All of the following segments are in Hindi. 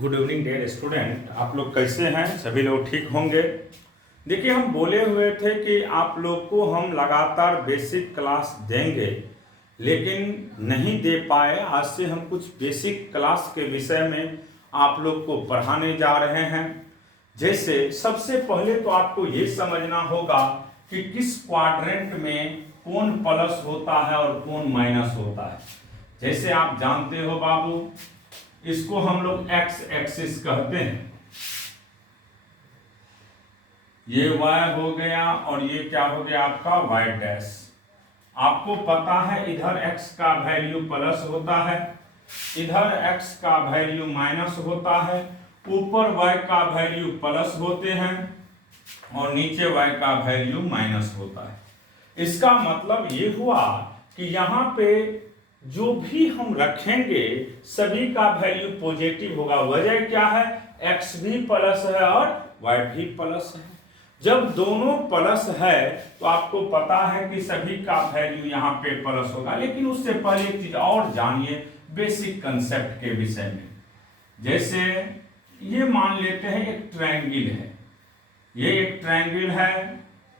Good evening dear student. आप लोग कैसे हैं? सभी लोग ठीक होंगे। देखिए, हम बोले हुए थे कि आप लोग को हम लगातार बेसिक क्लास देंगे, लेकिन नहीं दे पाए। आज से हम कुछ बेसिक क्लास के विषय में आप लोग को पढ़ाने जा रहे हैं। जैसे सबसे पहले तो आपको ये समझना होगा कि किस क्वाड्रेंट में कौन प्लस होता है और कौन माइनस होता है। जैसे आप जानते हो बाबू, इसको हम लोग एक्स एक्सिस कहते हैं। ये y हो गया और ये क्या हो गया आपका y डैश। आपको पता है इधर x का वैल्यू प्लस होता है, इधर x का वैल्यू माइनस होता है, ऊपर y का वैल्यू प्लस होते हैं और नीचे y का वैल्यू माइनस होता है। इसका मतलब ये हुआ कि यहाँ पे जो भी हम रखेंगे सभी का वैल्यू पॉजिटिव होगा। वजह क्या है? x भी प्लस है और y भी प्लस है। जब दोनों प्लस है तो आपको पता है कि सभी का वैल्यू यहाँ पे प्लस होगा। लेकिन उससे पहले एक चीज और जानिए बेसिक कंसेप्ट के विषय में। जैसे ये मान लेते हैं एक ट्रायंगल है, ये एक ट्रायंगल है।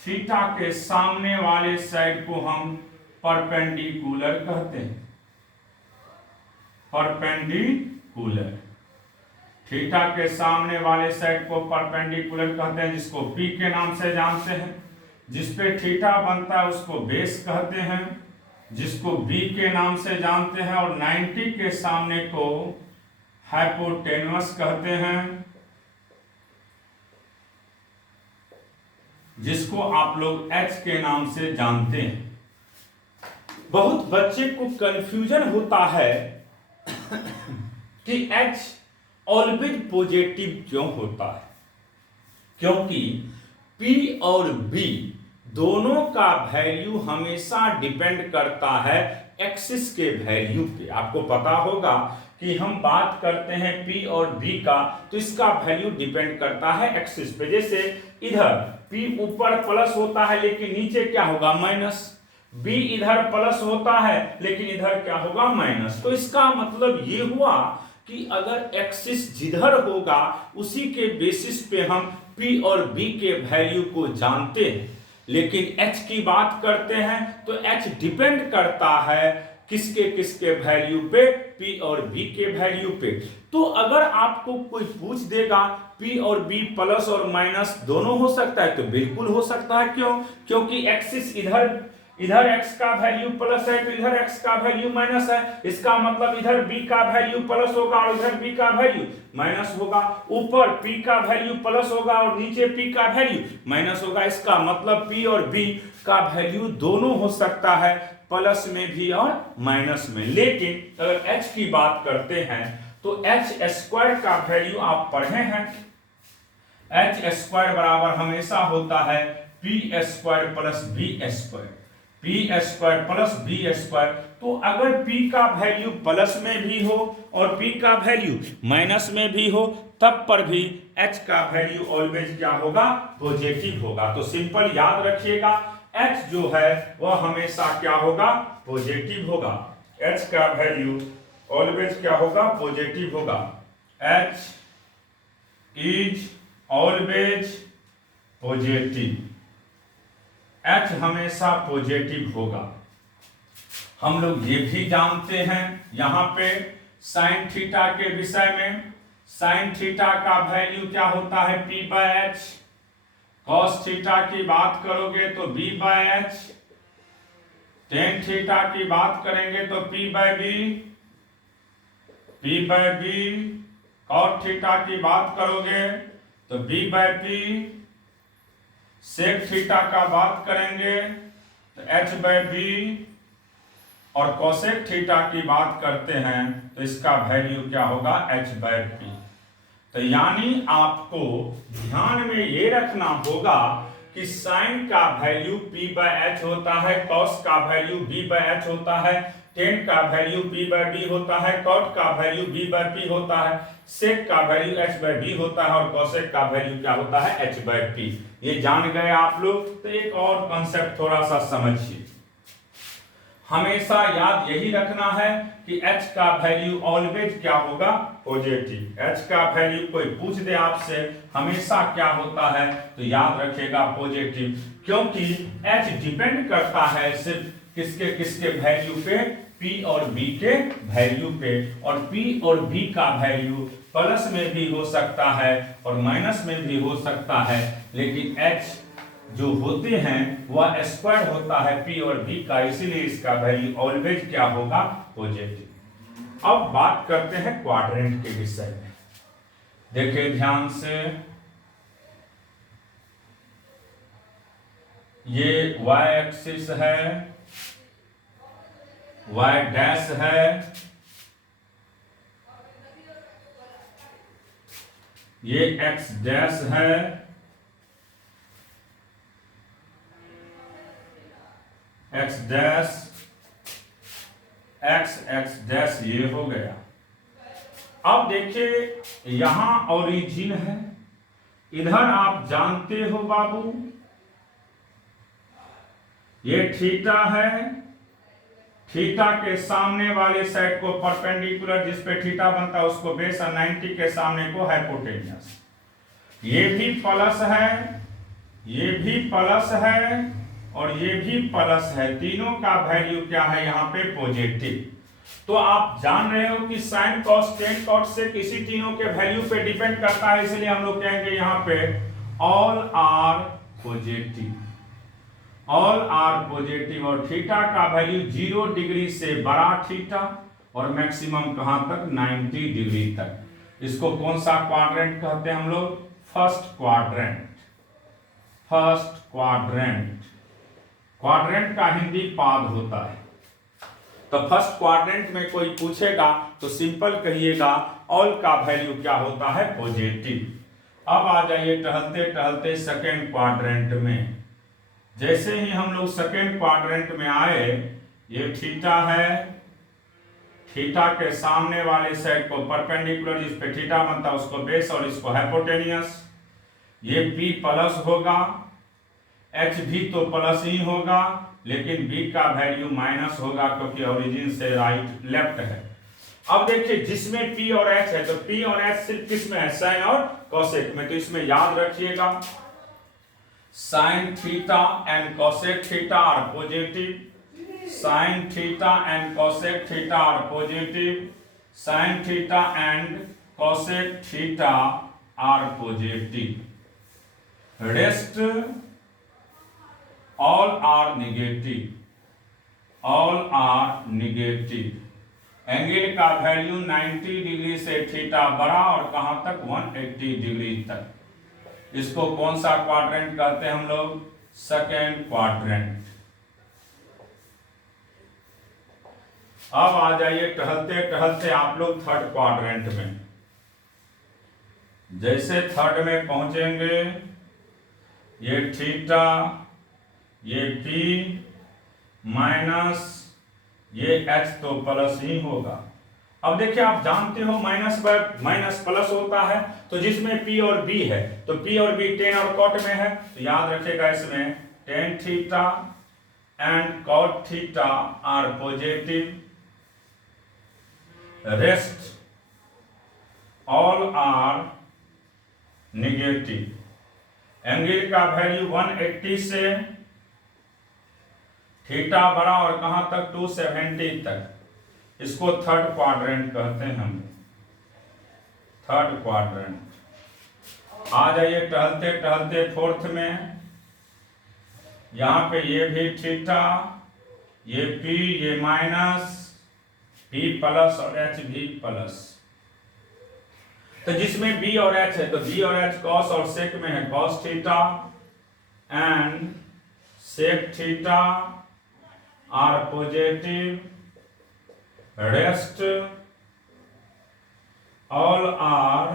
थीटा के सामने वाले साइड को हम परपेंडिकुलर कहते हैं, परपेंडिकुलर। थीटा के सामने वाले साइड को परपेंडिकुलर कहते हैं, जिसको P के नाम से जानते हैं। जिस पे थीटा बनता है उसको बेस कहते हैं, जिसको B के नाम से जानते हैं। और 90 के सामने को हाइपोटेन्यूस कहते हैं, जिसको आप लोग H के नाम से जानते हैं। बहुत बच्चे को कंफ्यूजन होता है कि H ऑलवेज पॉजिटिव क्यों होता है, क्योंकि P और B दोनों का वैल्यू हमेशा डिपेंड करता है एक्सिस के वैल्यू पे। आपको पता होगा कि हम बात करते हैं P और B का, तो इसका वैल्यू डिपेंड करता है एक्सिस पे। जैसे इधर P ऊपर प्लस होता है लेकिन नीचे क्या होगा? माइनस। B इधर प्लस होता है लेकिन इधर क्या होगा? माइनस। तो इसका मतलब ये हुआ कि अगर एक्सिस जिधर होगा उसी के बेसिस पे हम P और B के वैल्यू को जानते हैं। लेकिन H की बात करते हैं तो H डिपेंड करता है किसके वैल्यू पे? P और B के वैल्यू पे। तो अगर आपको कोई पूछ देगा P और B प्लस और माइनस दोनों हो सकता है, तो बिल्कुल हो सकता है। क्यों? क्योंकि एक्सिस इधर x का वैल्यू प्लस है तो इधर x का वैल्यू माइनस है। इसका मतलब इधर b का वैल्यू प्लस होगा और इधर b का वैल्यू माइनस होगा। ऊपर p का वैल्यू प्लस होगा और नीचे p का वैल्यू माइनस होगा। इसका मतलब p और b का वैल्यू दोनों हो सकता है, प्लस में भी और माइनस में। लेकिन अगर h की बात करते हैं तो h स्क्वायर का वैल्यू आप पढ़े हैं, h स्क्वायर बराबर हमेशा होता है p square plus b square, P square plus B square. तो अगर P का वैल्यू प्लस में भी हो और P का वैल्यू माइनस में भी हो, तब पर भी H का वैल्यू ऑलवेज क्या होगा? पॉजिटिव होगा। तो सिंपल याद रखिएगा, H जो है वह हमेशा क्या होगा? पॉजिटिव होगा। H का वैल्यू ऑलवेज क्या होगा? पॉजिटिव होगा। H is always positive, H हमेशा पॉजिटिव होगा। हम लोग ये भी जानते हैं यहाँ पे साइन थीटा के विषय में, साइन थीटा का वैल्यू क्या होता है? P by H। Cos theta की बात करोगे तो B by H। Tan theta की बात करेंगे तो P by B, P by B। Cot theta की बात करोगे तो B by P। Sec theta का बात करेंगे तो H बाय B। और कोसेक थीटा की बात करते हैं तो इसका वैल्यू क्या होगा? H by P। तो यानी आपको ध्यान में ये रखना होगा कि साइन का वैल्यू P बाय H होता है, कॉस का वैल्यू B बाय H होता है, टेन का वैल्यू P बाय B होता है, कॉट का वैल्यू B बाय P होता है, सेक का वैल्यू H बाय B होता है और कोसेक का वैल्यू क्या होता है? H by P। ये जान गए आप लोग। तो एक और कॉन्सेप्ट थोड़ा सा समझिए। हमेशा याद यही रखना है कि h का वैल्यू ऑलवेज क्या होगा, पॉजिटिव। h का वैल्यू कोई पूछ दे आपसे हमेशा क्या होता है तो याद रखिएगा पॉजिटिव, क्योंकि h डिपेंड करता है सिर्फ किसके किसके वैल्यू पे, p और b के वैल्यू पे। और p और b का वैल्यू प्लस में भी हो सकता है और माइनस में भी हो सकता है, लेकिन h जो होते हैं वह स्क्वायर होता है p और b का, इसीलिए इसका वैल्यू ऑलवेज क्या होगा, पॉजिटिव। अब बात करते हैं क्वाड्रेंट के विषय में। देखिए ध्यान से, ये y एक्सिस है, y डैश है, ये x डैश है, x डैश, x डैश ये हो गया। अब देखिए यहां ओरिजिन है, इधर आप जानते हो बाबू ये थीटा है, थीटा के सामने वाले साइड को परपेंडिकुलर जिस पे थीटा बनता है उसको बेस और 90 के सामने को हाइपोटेन्यूस। ये भी प्लस है, ये भी प्लस है और ये भी प्लस है, तीनों का वैल्यू क्या है यहाँ पे, पॉजिटिव। तो आप जान रहे हो कि साइन कॉस टेन कॉट से किसी तीनों के वैल्यू पे डिपेंड करता है, इसलिए हम लोग कहेंगे यहाँ पे all are positive, all are positive. और थीटा का वैल्यू 0 डिग्री से बड़ा थीटा और मैक्सिमम कहां तक, 90 डिग्री तक। इसको कौन सा क्वाड्रेंट कहते हैं हम लोग, first quadrant. First quadrant, quadrant का हिंदी पाद होता है। तो फर्स्ट क्वाड्रेंट में कोई पूछेगा तो सिंपल कहिएगा ऑल का वैल्यू क्या होता है, पॉजिटिव। अब आ जाइए टहलते टहलते सेकेंड क्वाड्रेंट में। जैसे ही हम लोग सेकेंड क्वाड्रेंट में आए, ये थीटा है, थीटा के सामने वाले साइड को परपेंडिकुलर जिस पे थीटा बनता है उसको बेस और इसको हाइपोटेनियस। ये p प्लस होगा, h भी तो प्लस ही होगा, लेकिन b का वैल्यू माइनस होगा क्योंकि ओरिजिन से राइट लेफ्ट है। अब देखिए जिसमें p और h है तो p और h सिर्फ किसमें है, साइन और कोसेक में। तो इसमें याद रखिएगा sine theta and cosec theta are positive, sine theta and cosec theta are positive, sine theta and cosec theta are positive, rest all are negative, all are negative. Angle का वैल्यू 90 डिग्री से थीटा बड़ा और कहां तक, 180 डिग्री तक। इसको कौन सा क्वाड्रेंट कहते हैं हम लोग, सेकेंड क्वाड्रेंट। अब आ जाइए टहलते टहलते आप लोग थर्ड क्वाड्रेंट में। जैसे थर्ड में पहुंचेंगे, ये थीटा, ये p माइनस ये h तो प्लस ही होगा। अब देखिए आप जानते हो माइनस बाय माइनस प्लस होता है, तो जिसमें p और b है तो p और b टेन और कॉट में है, तो याद रखिएगा इसमें tan theta and cot theta are positive, rest all are negative. Angle का वैल्यू 180 से थीटा बड़ा और कहां तक, 270 तक। इसको थर्ड क्वाड्रेंट कहते हैं हम, थर्ड क्वाड्रेंट। आ जाइए टहलते टहलते फोर्थ में। यहां पे ये भी थीटा, ये p, ये माइनस, p प्लस और h भी प्लस। तो जिसमें b और h है तो b और h कॉस और सेक में है, cos theta and sec theta are positive, rest all are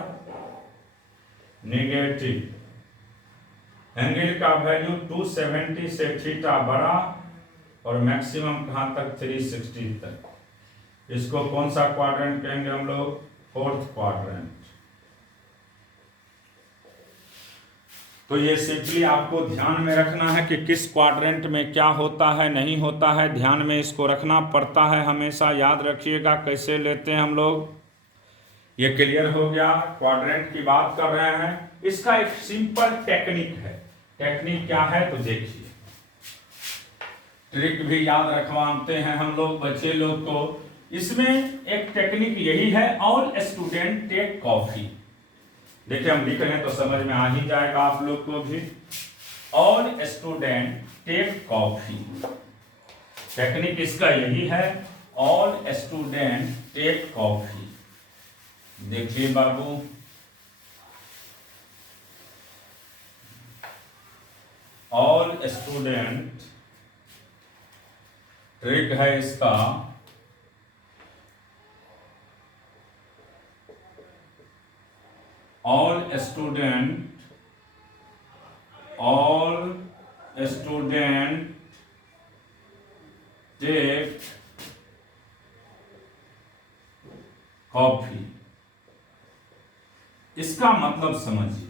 negative. Angle का वैल्यू 270 से थीटा बड़ा और मैक्सिमम कहां तक, 360 तक। इसको कौन सा क्वाड्रेंट कहेंगे हम लोग, फोर्थ क्वाड्रेंट। तो ये सिंपली आपको ध्यान में रखना है कि किस क्वाड्रेंट में क्या होता है नहीं होता है, ध्यान में इसको रखना पड़ता है, हमेशा याद रखिएगा कैसे लेते हैं हम लोग। ये क्लियर हो गया, क्वाड्रेंट की बात कर रहे हैं। इसका एक सिंपल टेक्निक है। टेक्निक क्या है तो देखिए, ट्रिक भी याद रखवाते हैं हम लोग बच्चे लोग को। इसमें एक टेक्निक यही है, ऑल स्टूडेंट टेक कॉफी। देखिए हम लिख रहे हैं तो समझ में आ ही जाएगा आप लोग को भी। All student take coffee, technique इसका यही है, ऑल स्टूडेंट टेक कॉफी। देखिए बाबू, ऑल स्टूडेंट, ट्रिक है इसका, ऑल स्टूडेंट टेक कॉफी। इसका मतलब समझिए,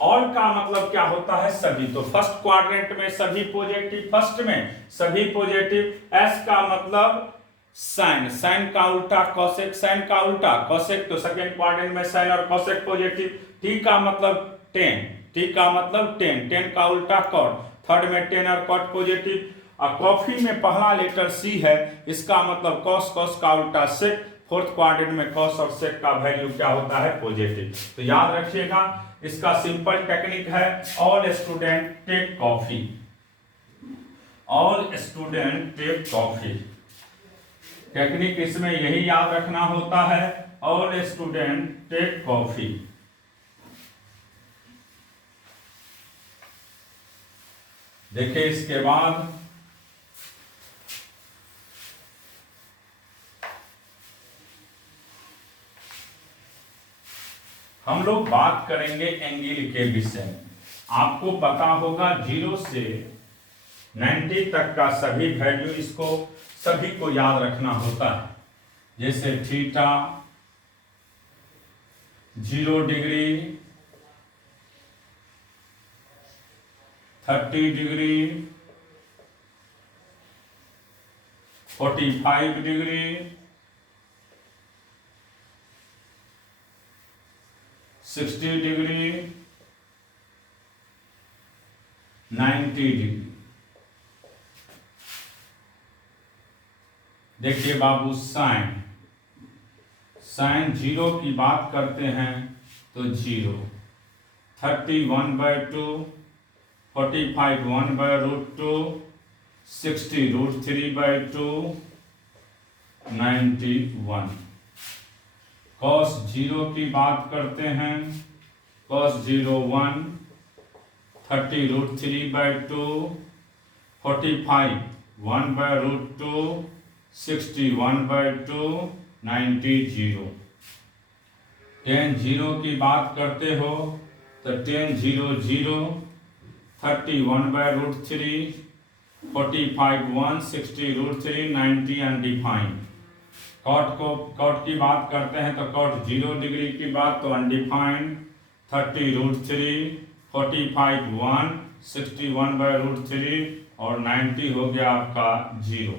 ऑल का मतलब क्या होता है सभी, तो फर्स्ट क्वाड्रेंट में सभी पॉजिटिव, फर्स्ट में सभी पॉजिटिव। एस का मतलब साइन, साइन का उल्टा कॉसेक, साइन का उल्टा कॉसेक, तो सेकंड क्वाड्रेंट में साइन और कॉसेक पॉजिटिव। टी का मतलब टेन, टी का मतलब टेन, टेन का उल्टा कॉट, थर्ड में टेन और कॉट पॉजिटिव। और कॉफी में पहला लेटर सी है, इसका मतलब कॉस, कॉस का उल्टा सेक, फोर्थ क्वाड्रेंट में कॉस और सेक का वैल्यू क्या होता है पॉजिटिव। तो याद रखिएगा, इसका सिंपल टेक्निक है, all student take coffee, all student take coffee. Technique इसमें यही याद रखना होता है, ऑल स्टूडेंट टेक कॉफी। देखिए इसके बाद हम लोग बात करेंगे एंगल के विषय में। आपको पता होगा 0 से 90 तक का सभी वैल्यू, इसको सभी को याद रखना होता है। जैसे theta 0 degree, 30 degree, 45 degree, 60 degree, 90 degree. देखिए बाबू, साइन, साइन 0 की बात करते हैं तो 0, 30 1/2, 45 1/√2, 60 √3/2, 91। cos 0 की बात करते हैं, cos 0 1, 30 √3/2, 45 1/√2, 60 1/2, 90 0। tan 0 की बात करते हो तो tan 0 0, 30 1/√3, 45 1, 60 √3, 90 अनडिफाइंड। कॉट की बात करते हैं तो कॉट 0 डिग्री की बात तो अनडिफाइंड, 30 √3, 45 1, 60 1/√3 और 90 हो गया आपका 0।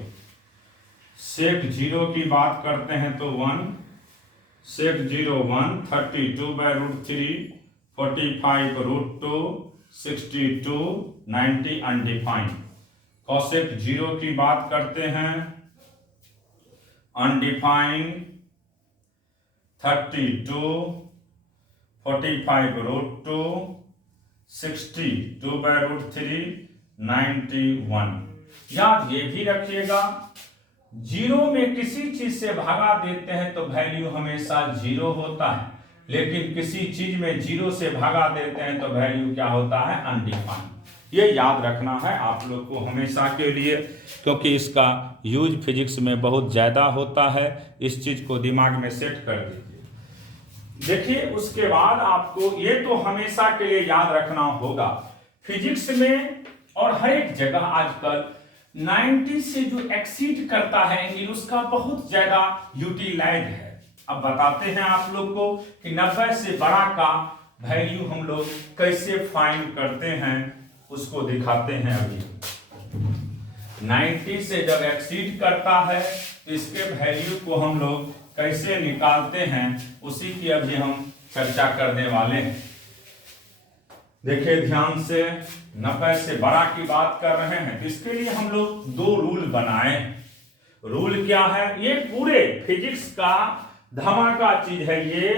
सेक 0 की बात करते हैं तो 1, सेक 0 1, 30 2/√3, 45 √2, 62, 90 अनडिफाइंड। कॉसेक 0 की बात करते हैं, अनडिफाइंड, 32, 45 √2, 60 2/√3, 91। याद ये भी रखिएगा, 0 में किसी चीज से भागा देते हैं तो वैल्यू हमेशा 0 होता है, लेकिन किसी चीज में 0 से भागा देते हैं तो वैल्यू क्या होता है अनडिफाइंड। ये याद रखना है आप लोग को हमेशा के लिए, क्योंकि इसका यूज फिजिक्स में बहुत ज़्यादा होता है। इस चीज़ को दिमाग में सेट कर दीजिए। देखिए उसके बाद आपको ये तो हमेशा के लिए याद रखना होगा, फिजिक्स में और हर एक जगह आजकल 90 से जो एक्सीड करता है एंगल, उसका बहुत ज़्यादा यूटिलाइज है। अब बताते हैं आप लोग को कि 90 से बड़ा का वैल्यू हम लोग कैसे फाइंड करते हैं उसको दिखाते हैं। अभी 90 से जब एक्सीड करता है तो इसके वैल्यू को हम लोग कैसे निकालते हैं उसी की अभी हम चर्चा करने वाले हैं। देखिए ध्यान से, 90 से बड़ा की बात कर रहे हैं तो इसके लिए हम लोग दो रूल बनाए। रूल क्या है? ये पूरे फिजिक्स का धमाका चीज है ये,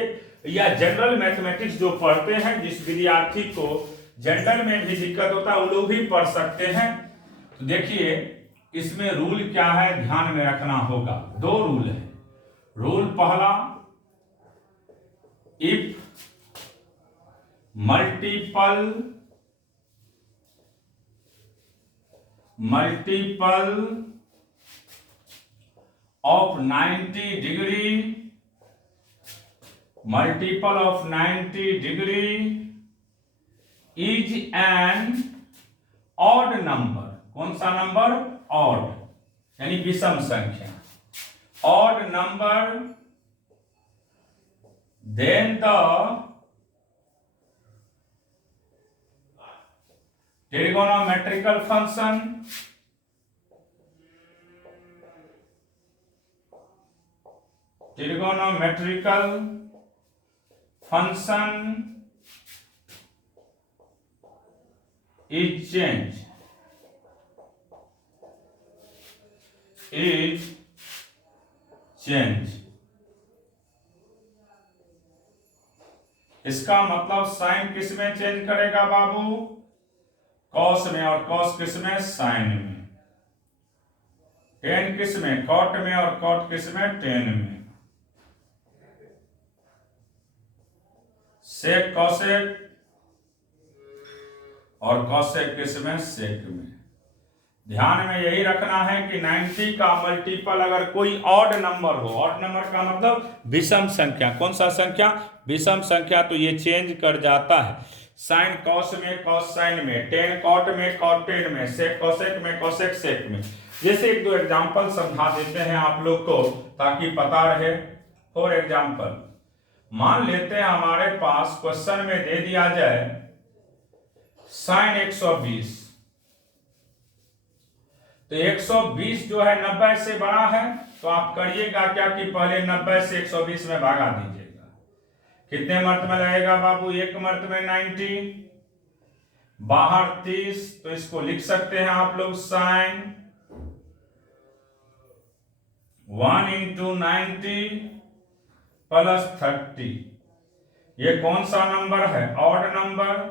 या जनरल मैथमेटिक्स जो पढ़ते हैं, जिस विद्यार्थी को जनरल में भी दिक्कत होता है वो लोग भी पढ़ सकते हैं। तो देखिए इसमें रूल क्या है ध्यान में रखना होगा। दो रूल है। रूल पहला, if multiple of 90 degree, multiple of 90 degree is an odd number. कौन सा नंबर? ऑड, यानी विषम संख्या। Odd number, then the trigonometrical function is change। इसका मतलब साइन किस में चेंज करेगा बाबू? कॉस में, और कॉस किस में? साइन में। टेन किस में? कॉट में, और कॉट किस में? टेन में। सेक कॉसेक, और कॉसेक किस में? सेक में। ध्यान में यही रखना है कि 90 का मल्टीपल अगर कोई ऑड नंबर हो, ऑड नंबर का मतलब विषम संख्या। कौन सा संख्या? विषम संख्या। तो ये चेंज कर जाता है। साइन कॉस में, कॉस साइन में, टेन कॉट में, कॉट टेन में, सेक कॉसेक में, कॉसेक सेक में। जैसे एक दो एग्जांपल समझा देते हैं आप लोग को ताकि पता रहे। फॉर एग्जांपल, मान लेते हैं हमारे पास क्वेश्चन में दे दिया जाए साइन 120, तो 120 जो है 90 से बड़ा है, तो आप करिएगा क्या कि पहले 90 से 120 में भागा दीजिएगा। कितने मर्त में लगेगा बाबू? एक मर्त में 90, बाहर 30, तो इसको लिख सकते हैं आप लोग साइन 1 into 90 प्लस 30। ये कौन सा नंबर है? Odd number.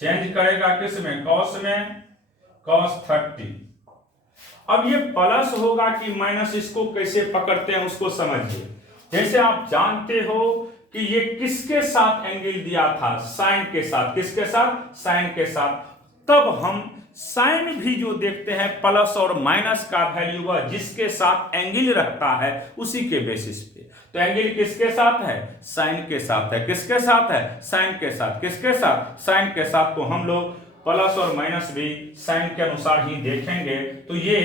चेंज करेगा किस में? कॉस में, कॉस 30। अब ये प्लस होगा कि माइनस, इसको कैसे पकड़ते हैं उसको समझिए। जैसे आप जानते हो कि ये किसके साथ एंगल दिया था? साइन के साथ। किसके साथ? साइन के साथ। तब हम साइन भी जो देखते हैं प्लस और माइनस का वैल्यू वह जिसके साथ एंगल रखता है उसी के बेसिस पे। तो एंगल किसके साथ है? साइन के साथ है। किसके साथ है? साइन के साथ। किसके साथ? साइन के साथ। तो हम लोग प्लस और माइनस भी साइन के अनुसार ही देखेंगे। तो ये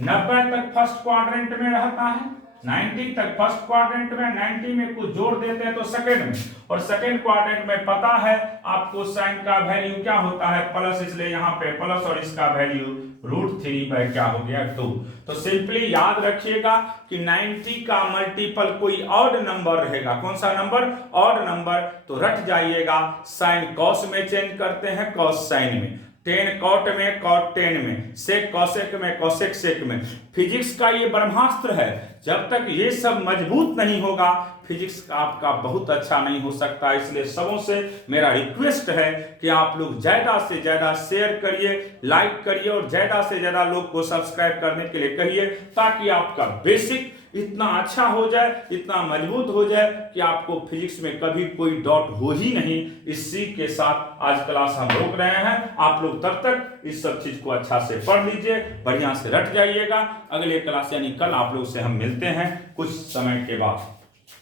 90 तक फर्स्ट क्वाड्रेंट में रहता है, 90 तक फर्स्ट क्वाड्रेंट में, 90 में कुछ जोड़ देते हैं तो सेकंड में, और सेकंड क्वाड्रेंट में पता है आपको साइन का वैल्यू क्या होता है? प्लस, इसलिए यहाँ पे प्लस, और इसका वैल्यू √3 बाय क्या हो गया? 2। तो सिंपली याद रखिएगा कि 90 का मल्टीपल कोई ऑड नंबर रहेगा। कौन सा नंबर? Odd number. तो रट जाइएगा, साइन कॉस में चेंज करते हैं, कॉस साइन में, टेन कॉट में, कॉट टेन में, सेक कॉसेक में, कॉसेक सेक में। फिजिक्स का ये ब्रह्मास्त्र है। जब तक ये सब मजबूत नहीं होगा फिजिक्स आपका बहुत अच्छा नहीं हो सकता। इसलिए सबों से मेरा रिक्वेस्ट है कि आप लोग ज्यादा से ज्यादा शेयर करिए, लाइक करिए, और ज्यादा से ज्यादा लोग को सब्सक्राइब करने के लिए कहिए, ताकि आपका बेसिक इतना अच्छा हो जाए, इतना मजबूत हो जाए कि आपको फिजिक्स में कभी कोई डाउट हो ही नहीं। इसी के साथ आज क्लास हम रोक रहे हैं। आप लोग तब तक इस सब चीज को अच्छा से पढ़ लीजिए, बढ़िया से रट जाइएगा। अगले क्लास यानी कल आप लोग से हम मिलते हैं कुछ समय के बाद।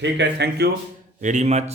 ठीक है, थैंक यू वेरी मच।